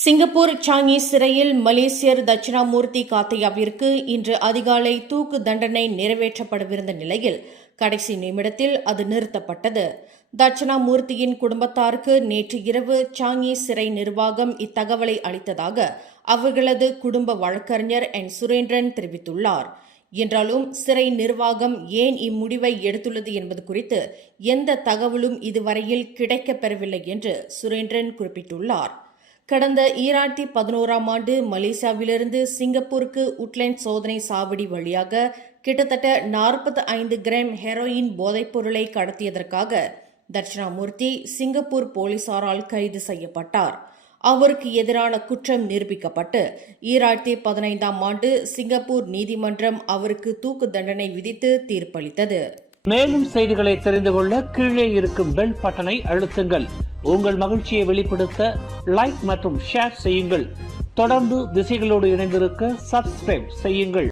Singapore Changi சிறையில் மலேசியர் தட்சிணாமூர்த்தி காத்தையாவிற்கு இன்று அதிகாலை தூக்கு தண்டனை நிறைவேற்றப்படவிருந்த நிலையில் கடைசி நிமிடத்தில் அது நிறுத்தப்பட்டது. தட்சிணாமூர்த்தியின் குடும்பத்தாருக்கு நேற்று இரவு சாங்கி சிறை நிர்வாகம் இத்தகவலை அளித்ததாக அவர்களது குடும்ப வழக்கறிஞர் என் சுரேந்திரன் தெரிவித்துள்ளார். என்றாலும் சிறை நிர்வாகம் ஏன் இம்முடிவை எடுத்துள்ளது என்பது குறித்து எந்த தகவலும் இதுவரையில் கிடைக்கப்பெறவில்லை என்று சுரேந்திரன் குறிப்பிட்டுள்ளார். கடந்த 2011ஆம் ஆண்டு மலேசியாவிலிருந்து சிங்கப்பூருக்கு உட்லேண்ட் சோதனை சாவடி வழியாக கிட்டத்தட்ட 45 கிராம் ஹெரோயின் போதைப்பொருளை கடத்தியதற்காக தட்சிணாமூர்த்தி சிங்கப்பூர் போலீசாரால் கைது செய்யப்பட்டார். அவருக்கு எதிரான குற்றம் நிரூபிக்கப்பட்டு 2015ஆம் ஆண்டு சிங்கப்பூர் நீதிமன்றம் அவருக்கு தூக்கு தண்டனை விதித்து தீர்ப்பளித்தது. மேலும் செய்திகளை தெரிந்து கொள்ள கீழே இருக்கும் பெல் பட்டனை அழுத்துங்கள். உங்கள் மகிழ்ச்சியை வெளிப்படுத்த லைக் மற்றும் ஷேர் செய்யுங்கள். தொடர்ந்து திசைகளோடு இணைந்திருக்க சப்ஸ்கிரைப் செய்யுங்கள்.